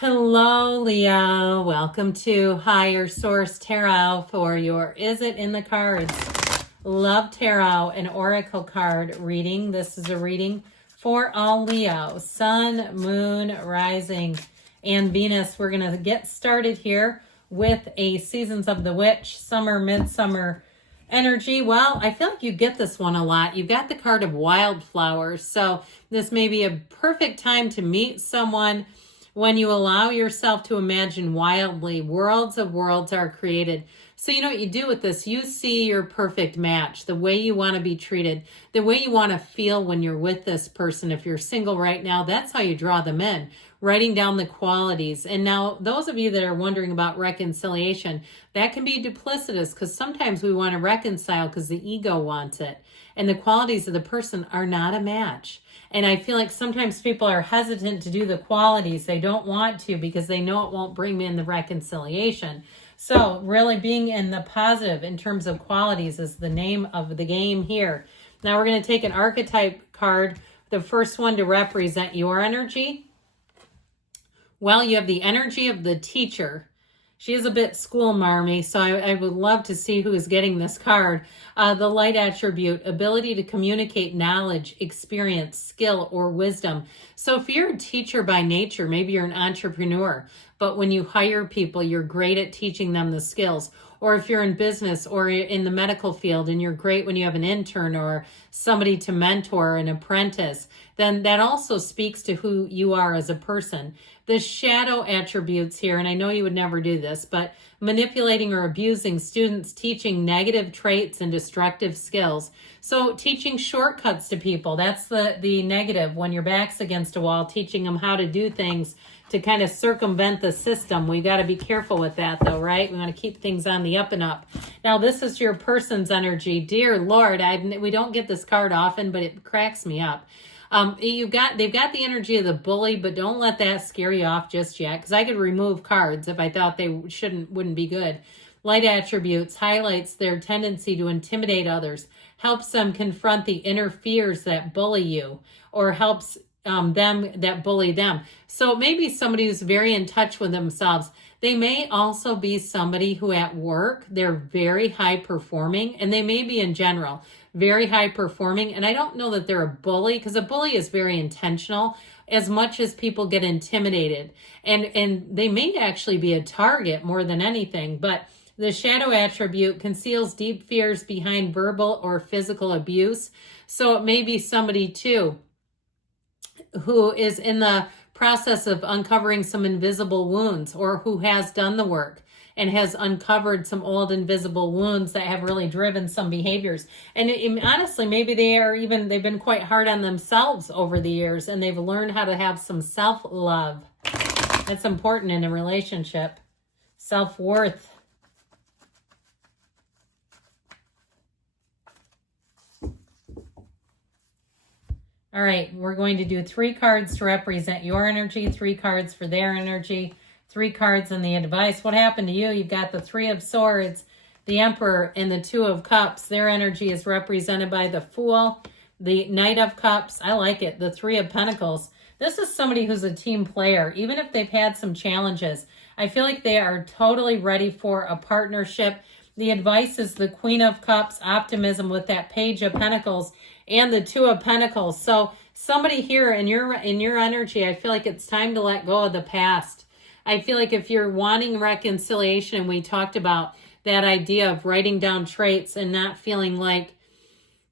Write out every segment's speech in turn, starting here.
Hello, Leo. Welcome to Higher Source Tarot for your Is It in the Cards? Love Tarot, an oracle card reading. This is a reading for all Leo, Sun, Moon, Rising, and Venus. We're going to get started here with a Seasons of the Witch, Summer, Midsummer energy. Well, I feel like you get this one a lot. You've got the card of wildflowers. So this may be a perfect time to meet someone. When you allow yourself to imagine wildly, worlds of worlds are created. So you know what you do with this? You see your perfect match, the way you want to be treated, the way you want to feel when you're with this person. If you're single right now, that's how you draw them in, writing down the qualities. And now those of you that are wondering about reconciliation, that can be duplicitous because sometimes we want to reconcile because the ego wants it. And the qualities of the person are not a match. And I feel like sometimes people are hesitant to do the qualities. They don't want to because they know it won't bring in the reconciliation. So really being in the positive in terms of qualities is the name of the game here. Now we're going to take an archetype card, the first one to represent your energy. Well, you have the energy of the teacher. She is a bit school marmy, so I would love to see who is getting this card. The light attribute, ability to communicate knowledge, experience, skill, or wisdom. So if you're a teacher by nature, maybe you're an entrepreneur, but when you hire people, you're great at teaching them the skills. Or if you're in business or in the medical field and you're great when you have an intern or somebody to mentor, an apprentice, then that also speaks to who you are as a person. The shadow attributes here, and I know you would never do this, but manipulating or abusing students, teaching negative traits and destructive skills. So teaching shortcuts to people, that's the negative when your back's against a wall, teaching them how to do things to kind of circumvent the system. We got to be careful with that though, right? We want to keep things on the up and up. Now this is your person's energy. Dear Lord, we don't get this card often, but it cracks me up. They've got the energy of the bully, but don't let that scare you off just yet, because I could remove cards if I thought they wouldn't be good. Light attributes highlights their tendency to intimidate others, helps them confront the inner fears that bully you, or helps them that bully them. So maybe somebody who's very in touch with themselves. They may also be somebody who at work, they're very high performing, and they may be in general very high performing. And I don't know that they're a bully, because a bully is very intentional as much as people get intimidated. And they may actually be a target more than anything. But the shadow attribute conceals deep fears behind verbal or physical abuse. So it may be somebody too who is in the process of uncovering some invisible wounds, or who has done the work and has uncovered some old invisible wounds that have really driven some behaviors. And honestly, maybe they've been quite hard on themselves over the years, and they've learned how to have some self-love. That's important in a relationship. Self-worth. All right, we're going to do 3 cards to represent your energy, 3 cards for their energy, 3 cards in the advice. What happened to you? You've got the 3 of Swords, the Emperor, and the 2 of Cups. Their energy is represented by the Fool, the Knight of Cups. I like it. The 3 of Pentacles. This is somebody who's a team player, even if they've had some challenges. I feel like they are totally ready for a partnership. The advice is the Queen of Cups, optimism with that Page of Pentacles, and the 2 of Pentacles. So somebody here in your energy, I feel like it's time to let go of the past. I feel like if you're wanting reconciliation, we talked about that idea of writing down traits and not feeling like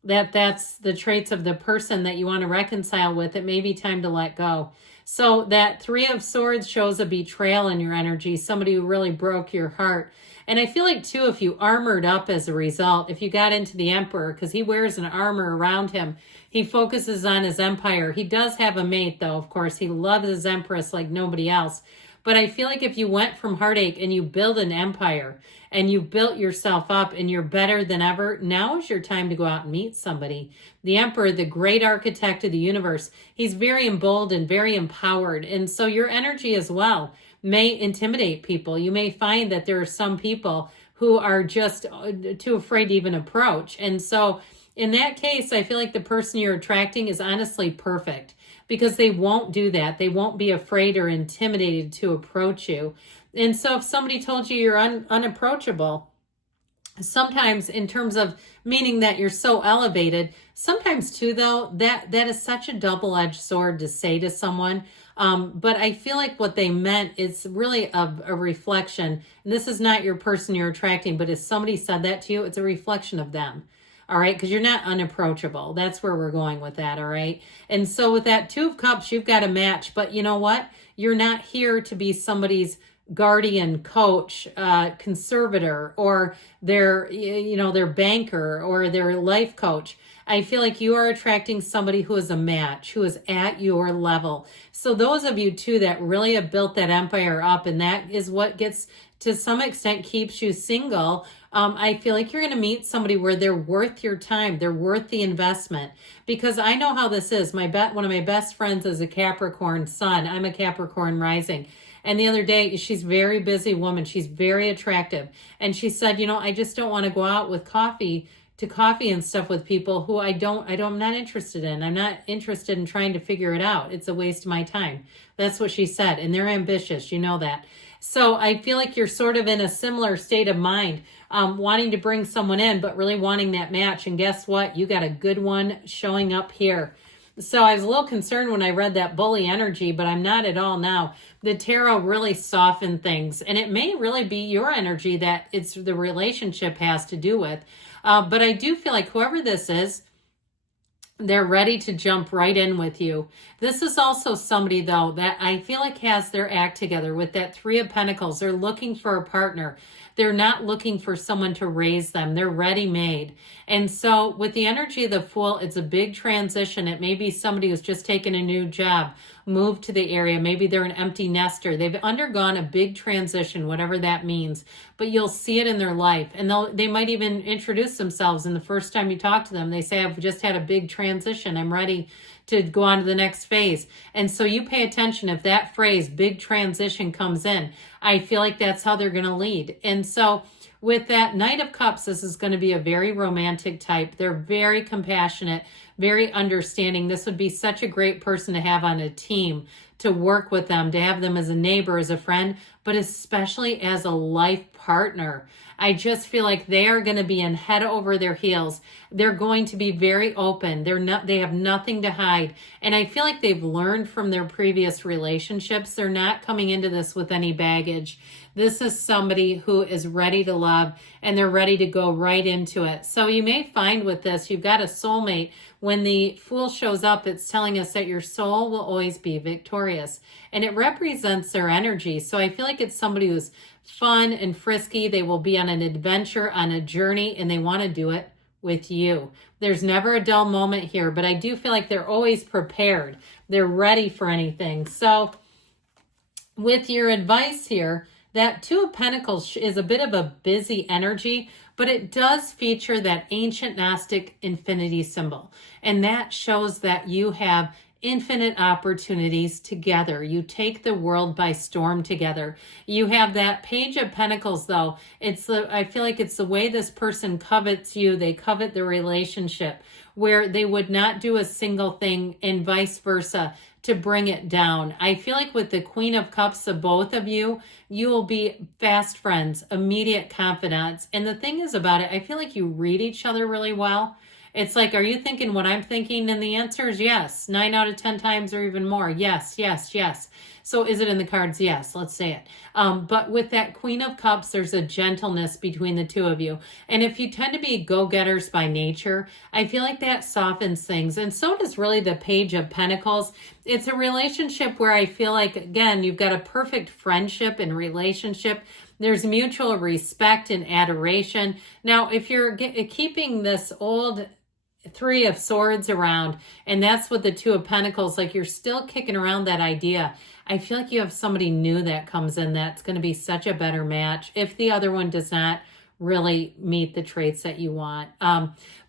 that's the traits of the person that you want to reconcile with, it may be time to let go. So that 3 of Swords shows a betrayal in your energy, somebody who really broke your heart. And I feel like, too, if you armored up as a result, if you got into the Emperor, because he wears an armor around him, he focuses on his empire. He does have a mate, though, of course. He loves his Empress like nobody else. But I feel like if you went from heartache and you build an empire and you built yourself up and you're better than ever, now is your time to go out and meet somebody. The Emperor, the great architect of the universe, he's very emboldened, very empowered. And so your energy as well may intimidate people. You may find that there are some people who are just too afraid to even approach. And so in that case, I feel like the person you're attracting is honestly perfect. because they won't do that. They won't be afraid or intimidated to approach you. And so if somebody told you you're unapproachable, sometimes in terms of meaning that you're so elevated, sometimes too though, that is such a double-edged sword to say to someone. But I feel like what they meant is really a reflection. And this is not your person you're attracting, but if somebody said that to you, it's a reflection of them. All right, because you're not unapproachable. That's where we're going with that, all right? And so with that Two of Cups, you've got a match. But you know what? You're not here to be somebody's guardian, coach, conservator, or their banker or their life coach. I feel like you are attracting somebody who is a match, who is at your level. So those of you too that really have built that empire up, and that is what gets to some extent keeps you single. I feel like you're going to meet somebody where they're worth your time. They're worth the investment, because I know how this is. One of my best friends is a Capricorn sun. I'm a Capricorn rising. And the other day, she's a very busy woman. She's very attractive. And she said, I just don't want to go out with coffee and stuff with people who I'm not interested in. I'm not interested in trying to figure it out. It's a waste of my time. That's what she said. And they're ambitious. You know that. So I feel like you're sort of in a similar state of mind, wanting to bring someone in, but really wanting that match. And guess what? You got a good one showing up here. So I was a little concerned when I read that bully energy, but I'm not at all now. The tarot really softened things, and it may really be your energy that it's the relationship has to do with. But I do feel like whoever this is, they're ready to jump right in with you. This is also somebody, though, that I feel like has their act together with that Three of Pentacles. They're looking for a partner. They're not looking for someone to raise them. They're ready-made. And so with the energy of the Fool, it's a big transition. It may be somebody who's just taken a new job, moved to the area. Maybe they're an empty nester. They've undergone a big transition, whatever that means. But you'll see it in their life. And they might even introduce themselves. And the first time you talk to them, they say, I've just had a big transition. I'm ready to go on to the next phase. And so you pay attention if that phrase, big transition, comes in. I feel like that's how they're going to lead. And so with that Knight of Cups, this is going to be a very romantic type. They're very compassionate, very understanding. This would be such a great person to have on a team, to work with them, to have them as a neighbor, as a friend, but especially as a life partner. I just feel like they are going to be in head over their heels. They're going to be very open. They have nothing to hide. And I feel like they've learned from their previous relationships. They're not coming into this with any baggage. This is somebody who is ready to love, and they're ready to go right into it. So you may find with this, you've got a soulmate. When the Fool shows up, it's telling us that your soul will always be victorious, and it represents their energy. So I feel like it's somebody who's fun and frisky. They will be on an adventure, on a journey, and they want to do it with you. There's never a dull moment here, but I do feel like they're always prepared. They're ready for anything. So with your advice here, that Two of Pentacles is a bit of a busy energy, but it does feature that ancient Gnostic infinity symbol. And that shows that you have infinite opportunities together. You take the world by storm together. You have that Page of Pentacles, though. I feel like it's the way this person covets you. They covet the relationship, where they would not do a single thing and vice versa to bring it down. I feel like with the Queen of Cups of both of you, you will be fast friends, immediate confidants. And the thing is about it, I feel like you read each other really well. It's like, are you thinking what I'm thinking? And the answer is yes. 9 out of 10 times or even more. Yes, yes, yes. So is it in the cards? Yes, let's say it. But with that Queen of Cups, there's a gentleness between the two of you. And if you tend to be go-getters by nature, I feel like that softens things. And so does really the Page of Pentacles. It's a relationship where I feel like, again, you've got a perfect friendship and relationship. There's mutual respect and adoration. Now, if you're keeping this old Three of Swords around, and that's what the Two of Pentacles, like you're still kicking around that idea, I feel like you have somebody new that comes in that's going to be such a better match if the other one does not really meet the traits that you want.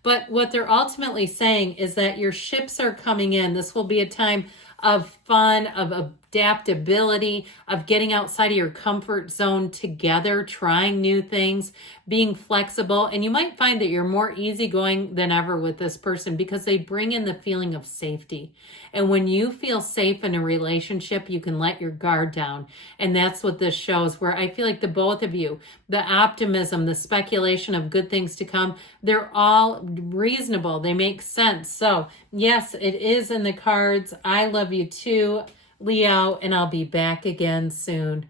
But what they're ultimately saying is that your ships are coming in. This will be a time of fun, of adaptability, of getting outside of your comfort zone together, trying new things, being flexible. And you might find that you're more easygoing than ever with this person because they bring in the feeling of safety. And when you feel safe in a relationship, you can let your guard down. And that's what this shows, where I feel like the both of you, the optimism, the speculation of good things to come, they're all reasonable. They make sense. So yes, it is in the cards. I love you too, Leo, and I'll be back again soon.